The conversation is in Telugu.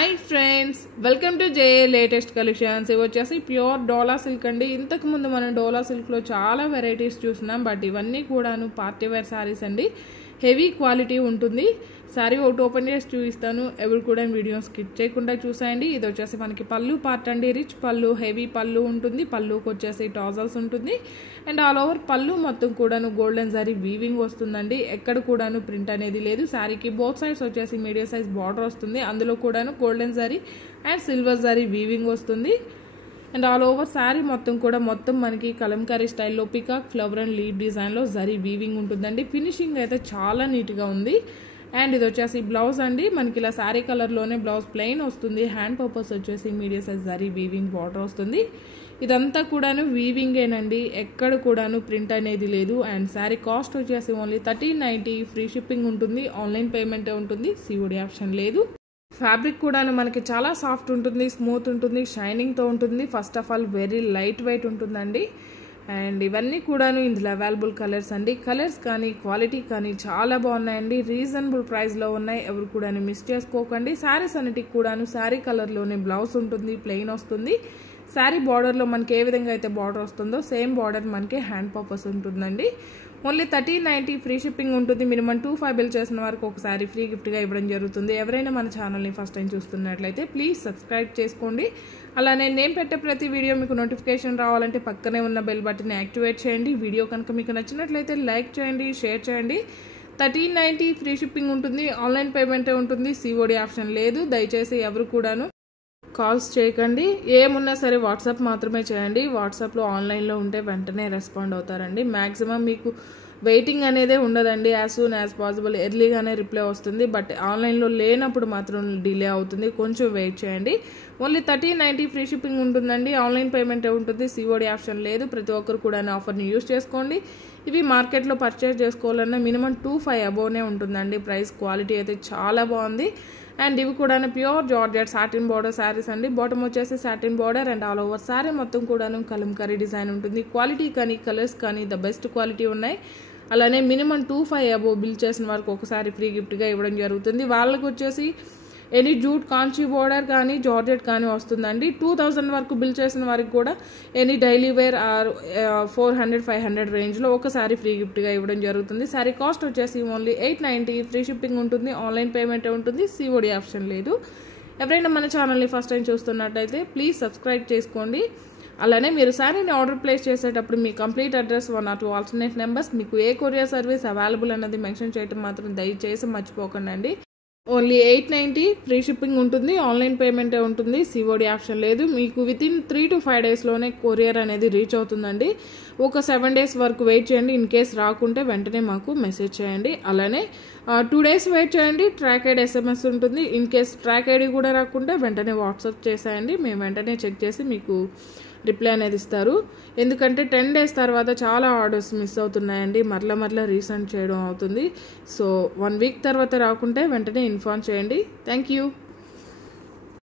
Hi friends, welcome to JA latest collections. ఇవి వచ్చేసి ప్యూర్ డోలా సిల్క్ అండి. ఇంతకు ముందు మనం డోలా సిల్క్ లో చాలా వెరైటీస్ చూస్తున్నాం, బట్ ఇవన్నీ కూడాను పార్టీ వేర్ సారీస్ అండి. హెవీ క్వాలిటీ ఉంటుంది. సారీ ఒకటి ఓపెన్ చేసి చూపిస్తాను, ఎవరు కూడా వీడియో స్కిప్ చేయకుండా చూసేయండి. ఇది వచ్చేసి మనకి పళ్ళు పార్ట్ అండి. రిచ్ పళ్ళు, హెవీ పళ్ళు ఉంటుంది. పళ్ళుకి వచ్చేసి టాజల్స్ ఉంటుంది అండ్ ఆల్ ఓవర్ పళ్ళు మొత్తం కూడాను గోల్డెన్ జరీ వీవింగ్ వస్తుందండి. ఎక్కడ కూడాను ప్రింట్ అనేది లేదు. సారీకి బోత్ సైడ్స్ వచ్చేసి మీడియం సైజ్ బార్డర్ వస్తుంది. అందులో కూడాను golden zari and silver zari weaving వస్తుంది. అండ్ ఆల్ ఓవర్ శారీ మొత్తం మనకి కలంకారీ స్టైల్లో పికాక్ ఫ్లవర్ అండ్ లీవ్ డిజైన్లో జరీ వీవింగ్ ఉంటుందండి. ఫినిషింగ్ అయితే చాలా నీట్గా ఉంది. అండ్ ఇది వచ్చేసి బ్లౌజ్ అండి. మనకి ఇలా శారీ కలర్లోనే బ్లౌజ్ ప్లెయిన్ వస్తుంది. హ్యాండ్ పర్పస్ వచ్చేసి medium size zari weaving border వస్తుంది. ఇదంతా కూడాను వీవింగేనండి, ఎక్కడ కూడాను ప్రింట్ అనేది లేదు. అండ్ శారీ కాస్ట్ వచ్చేసి ఓన్లీ 1390. ఫ్రీ షిప్పింగ్ ఉంటుంది. ఆన్లైన్ పేమెంటే ఉంటుంది. సిఓడి ఆప్షన్ లేదు. ఫ్యాబ్రిక్ కూడాను మనకి చాలా సాఫ్ట్ ఉంటుంది, స్మూత్ ఉంటుంది, షైనింగ్తో ఉంటుంది. First of all very light weight ఉంటుందండి. అండ్ ఇవన్నీ కూడాను ఇందులో అవైలబుల్ కలర్స్ అండి. కలర్స్ కానీ క్వాలిటీ కానీ చాలా బాగున్నాయండి. రీజనబుల్ ప్రైస్లో ఉన్నాయి. ఎవరు కూడా మిస్ చేసుకోకండి. శారీస్ అన్నిటికి కూడాను శారీ కలర్లోనే బ్లౌజ్ ఉంటుంది, ప్లెయిన్ వస్తుంది. శారీ బార్డర్లో మనకి ఏ విధంగా అయితే బార్డర్ వస్తుందో సేమ్ బార్డర్ మనకి హ్యాండ్ పర్పస్ ఉంటుందండి. ఓన్లీ 1390 ఫ్రీ షిప్పింగ్ ఉంటుంది. మినిమం 25 బిల్ చేసిన వరకు ఒకసారి ఫ్రీ గిఫ్ట్గా ఇవ్వడం జరుగుతుంది. ఎవరైనా మన ఛానల్ని ఫస్ట్ టైం చూస్తున్నట్లయితే ప్లీజ్ సబ్స్క్రైబ్ చేసుకోండి. అలానే నేను పెట్టే ప్రతి వీడియో మీకు నోటిఫికేషన్ రావాలంటే పక్కనే ఉన్న బెల్ బటన్ని యాక్టివేట్ చేయండి. వీడియో కనుక మీకు నచ్చినట్లయితే లైక్ చేయండి, షేర్ చేయండి. 1390 ఫ్రీ షిప్పింగ్ ఉంటుంది. ఆన్లైన్ పేమెంటే ఉంటుంది. సిఓడి ఆప్షన్ లేదు. దయచేసి ఎవరు కూడాను కాల్స్ చేయకండి. ఏమున్నా సరే వాట్సాప్ మాత్రమే చేయండి. వాట్సాప్లో ఆన్లైన్లో ఉంటే వెంటనే రెస్పాండ్ అవుతారండి. మ్యాక్సిమం మీకు వెయిటింగ్ అనేదే ఉండదండి. యాజ్ సూన్ యాజ్ పాసిబుల్ ఎర్లీగానే రిప్లై వస్తుంది. బట్ ఆన్లైన్లో లేనప్పుడు మాత్రం డిలే అవుతుంది. కొంచెం వెయిట్ చేయండి. ఓన్లీ 1390 ఫ్రీ షిప్పింగ్ ఉంటుందండి. ఆన్లైన్ పేమెంటే ఉంటుంది. సిఓడి ఆప్షన్ లేదు. ప్రతి ఒక్కరు కూడా ఆఫర్ని యూజ్ చేసుకోండి. ఇవి మార్కెట్లో పర్చేస్ చేసుకోవాలన్నా మినిమం 25 అబోవ్నే ఉంటుందండి. ప్రైస్ క్వాలిటీ అయితే చాలా బాగుంది. అండ్ ఇవి కూడా pure georgette satin border saris అండి. బాటమ్ వచ్చేసి satin border and all over sari మొత్తం కూడాను కలంకారీ డిజైన్ ఉంటుంది. క్వాలిటీ కానీ కలర్స్ కానీ ద బెస్ట్ క్వాలిటీ ఉన్నాయి. అలానే మినిమం 25 అబోవ్ బిల్ చేసిన వరకు ఒకసారి ఫ్రీ గిఫ్ట్గా ఇవ్వడం జరుగుతుంది. వాళ్ళకి వచ్చేసి ఎనీ జూట్ కాంచీ బోర్డర్ కానీ జార్జెట్ కానీ వస్తుందండి. 2000 వరకు బిల్ చేసిన వారికి కూడా ఎనీ డైలీ వేర్ ఆర్ 400-500 రేంజ్లో ఒకసారి ఫ్రీ గిఫ్ట్గా ఇవ్వడం జరుగుతుంది. సారీ కాస్ట్ వచ్చేసి ఓన్లీ 890. ఫ్రీ షిప్పింగ్ ఉంటుంది. ఆన్లైన్ పేమెంటే ఉంటుంది. సిఓడి ఆప్షన్ లేదు. ఎవరైనా మన ఛానల్ని ఫస్ట్ టైం చూస్తున్నట్టయితే ప్లీజ్ సబ్స్క్రైబ్ చేసుకోండి. అలానే మీరు శారీని ఆర్డర్ ప్లేస్ చేసేటప్పుడు మీ complete address 1 or 2 alternate numbers, మీకు ఏ కొరియర్ సర్వీస్ అవైలబుల్ అన్నది మెన్షన్ చేయడం మాత్రం దయచేసి మర్చిపోకండి అండి. ఓన్లీ 890 ఫ్రీ షిప్పింగ్ ఉంటుంది. ఆన్లైన్ పేమెంటే ఉంటుంది. సిఓడి ఆప్షన్ లేదు. మీకు వితిన్ 3 to 5 డేస్లోనే కొరియర్ అనేది రీచ్ అవుతుందండి. ఒక 7 days వరకు వెయిట్ చేయండి. ఇన్ కేస్ రాకుంటే వెంటనే మాకు మెసేజ్ చేయండి. అలానే 2 days వెయిట్ చేయండి. ట్రాక్ ఐడి SMS ఉంటుంది. ఇన్ కేస్ ట్రాక్ ఐడి కూడా రాకుంటే వెంటనే వాట్సాప్ చేసేయండి. మేము వెంటనే చెక్ చేసి మీకు రిప్లై అనేది ఇస్తారు. ఎందుకంటే 10 days తర్వాత చాలా ఆర్డర్స్ మిస్ అవుతున్నాయండి. మరలా రీసెండ్ చేయడం అవుతుంది. సో 1 week తర్వాత రాకుంటే వెంటనే ఇన్ఫార్మ్ చేయండి. Thank you.